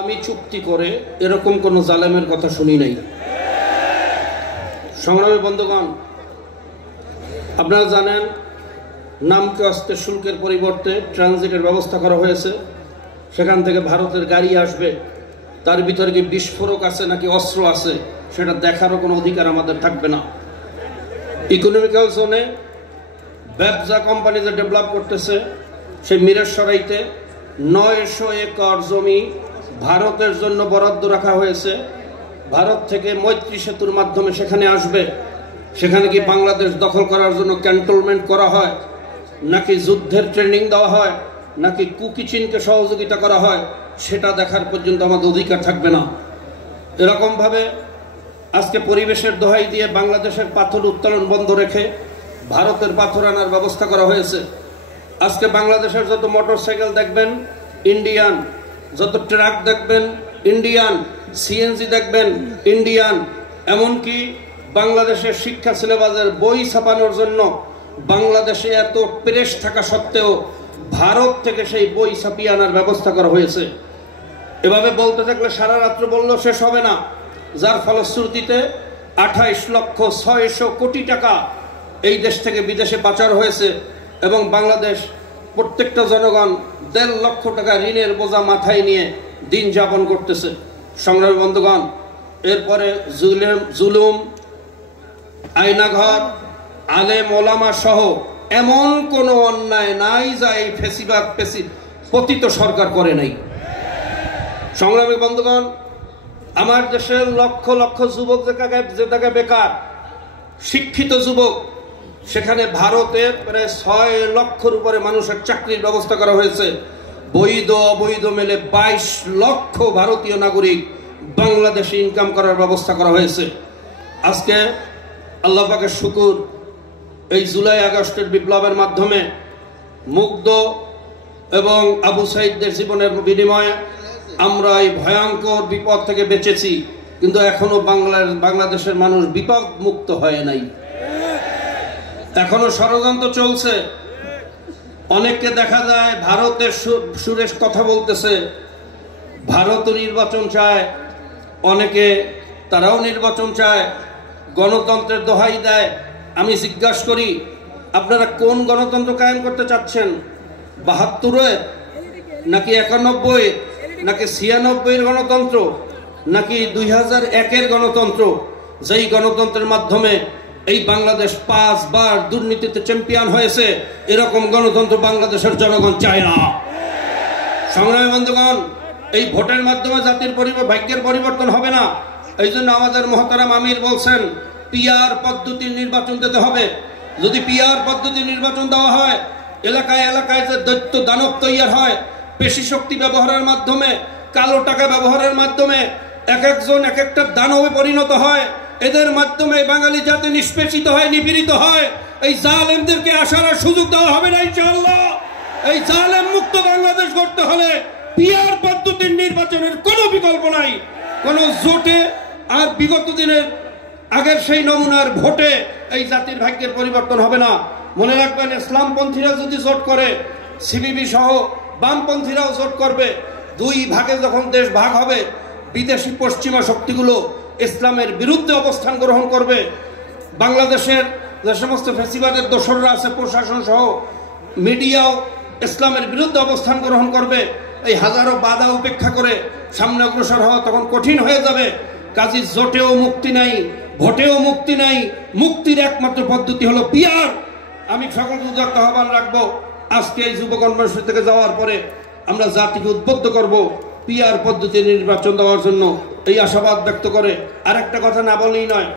আমি চুক্তি করে এরকম কোন জালেমের কথা শুনি নাই। সংগ্রামী বন্ধুগণ, আপনারা জানেন নামকে অস্ত্রের শুল্কের পরিবর্তে ট্রানজিটের ব্যবস্থা করা হয়েছে। সেখান থেকে ভারতের গাড়ি আসবে, তার ভিতরে কি বিস্ফোরক আছে নাকি অস্ত্র আছে সেটা দেখারও কোনো অধিকার আমাদের থাকবে না। ইকোনমিক্যাল জোনে ব্যবসা কোম্পানি যে ডেভেলপ করতেছে, সেই মিরেশ্বরাইতে 900 একর জমি ভারতের জন্য বরাদ্দ রাখা হয়েছে। ভারত থেকে মৈত্রী সেতুর মাধ্যমে সেখানে আসবে। সেখানে কি বাংলাদেশ দখল করার জন্য ক্যান্টনমেন্ট করা হয়, নাকি যুদ্ধের ট্রেনিং দেওয়া হয়, নাকি কুকি চীনকে সহযোগিতা করা হয়, সেটা দেখার পর্যন্ত আমাদের অধিকার থাকবে না। এরকমভাবে আজকে পরিবেশের দোহাই দিয়ে বাংলাদেশের পাথর উত্তোলন বন্ধ রেখে ভারতের পাথর আনার ব্যবস্থা করা হয়েছে। আজকে বাংলাদেশের যত মোটরসাইকেল দেখবেন ইন্ডিয়ান, যত ট্রাক দেখবেন ইন্ডিয়ান, সিএনজি দেখবেন ইন্ডিয়ান। এমনকি বাংলাদেশের শিক্ষা সিলেবাসের বই ছাপানোর জন্য বাংলাদেশে এত প্রেস থাকা সত্ত্বেও ভারত থেকে সেই বই ছাপিয়ে আনার ব্যবস্থা করা হয়েছে। এভাবে বলতে থাকলে সারা রাত্র বললেও শেষ হবে না। যার ফলশ্রুতিতে 28,600 কোটি টাকা এই দেশ থেকে বিদেশে পাচার হয়েছে এবং বাংলাদেশ প্রত্যেকটা জনগণ 1.5 লক্ষ টাকা ঋণের বোঝা মাথায় নিয়ে দিন যাপন করতেছে। সংগ্রামী বন্ধুগণ, এরপরে জুলুম, আয়নাঘর, আলেম ওলামা সহ এমন কোন অন্যায় নাই যা এই ফেসিবাদ পতিত সরকার করে নাই। সংগ্রামী বন্ধুগণ, আমার দেশের লক্ষ লক্ষ যুবক যে জায়গায় বেকার, শিক্ষিত যুবক, সেখানে ভারতের প্রায় 6 লক্ষর উপরে মানুষের চাকরির ব্যবস্থা করা হয়েছে। বৈধ অবৈধ মিলে 22 লক্ষ ভারতীয় নাগরিক বাংলাদেশে ইনকাম করার ব্যবস্থা করা হয়েছে। আজকে আল্লাহ পাকের শুকর, এই জুলাই আগস্টের বিপ্লবের মাধ্যমে মুগ্ধ এবং আবু সাইদদের জীবনের বিনিময়ে আমরা এই ভয়ঙ্কর বিপদ থেকে বেঁচেছি, কিন্তু এখনো বাংলাদেশের মানুষ বিপদ মুক্ত হয় নাই। এখনো ষড়যন্ত্র চলছে। অনেককে দেখা যায় ভারতের সুরেশ কথা বলতেছে, ভারত নির্বাচন চায়, অনেকে তারাও নির্বাচন চায়, গণতন্ত্রের দোহাই দেয়। আমি জিজ্ঞাসা করি, আপনারা কোন গণতন্ত্র কায়েম করতে চাচ্ছেন? 72-এর নাকি 91-এর নাকি 96-এর গণতন্ত্র, নাকি 2001-এর গণতন্ত্র, যেই গণতন্ত্রের মাধ্যমে এই বাংলাদেশ 5 বার দুর্নীতিতে চ্যাম্পিয়ন হয়েছে? এরকম গণতন্ত্র বাংলাদেশের জনগণ চায় না। সংগ্রামী বন্ধুগণ, এই ভোটের মাধ্যমে জাতির ভাগ্যের পরিবর্তন হবে না। এই জন্য আমাদের মহতারাম আমির বলছেন পিআর পদ্ধতির নির্বাচন দিতে হবে। যদি পিআর পদ্ধতির নির্বাচন দেওয়া হয়, এলাকায় এলাকায় যে দৈত্য দানব তৈরি হয়, পেশি শক্তি ব্যবহারের মাধ্যমে, কালো টাকা ব্যবহারের মাধ্যমে এক একজন এক একটা দানবে পরিণত হয়। এদের মাধ্যমে বাঙালি জাতি নিষ্পেষিত হয়, নিপীড়িত হয়। এই জালেমদেরকে আসার সুযোগ দেওয়া হবে না ইনশাআল্লাহ। এই জালেম মুক্ত বাংলাদেশ গড়তে হলে পিআর পদ্ধতির নির্বাচনের কোনো বিকল্প নাই। কোন জোটে আর বিগত দিনের আগের সেই নমুনার ভোটে এই জাতির ভাগ্যের পরিবর্তন হবে না। মনে রাখবেন, ইসলামপন্থীরা যদি জোট করে, সিপিবি সহ বামপন্থীরাও জোট করবে। 2 ভাগে যখন দেশ ভাগ হবে, বিদেশি পশ্চিমা শক্তিগুলো ইসলামের বিরুদ্ধে অবস্থান গ্রহণ করবে। বাংলাদেশের যে সমস্ত ফ্যাসিবাদের দোসররা আছে, প্রশাসন সহ মিডিয়াও ইসলামের বিরুদ্ধে অবস্থান গ্রহণ করবে। এই হাজারো বাধা উপেক্ষা করে সামনে অগ্রসর হওয়া তখন কঠিন হয়ে যাবে। কাজী জোটেও মুক্তি নাই, ভোটেও মুক্তি নাই। মুক্তির একমাত্র পদ্ধতি হলো পিআর। আমি সকলকে উদাত্ত আহ্বান রাখবো, আজকে এই যুব কর্মসূচি থেকে যাওয়ার পরে আমরা জাতিকে উদ্বুদ্ধ করব পিআর পদ্ধতি নির্বাচন দেওয়ার জন্য, এই আশাবাদ ব্যক্ত করে আরেকটা কথা না বলেই নয়।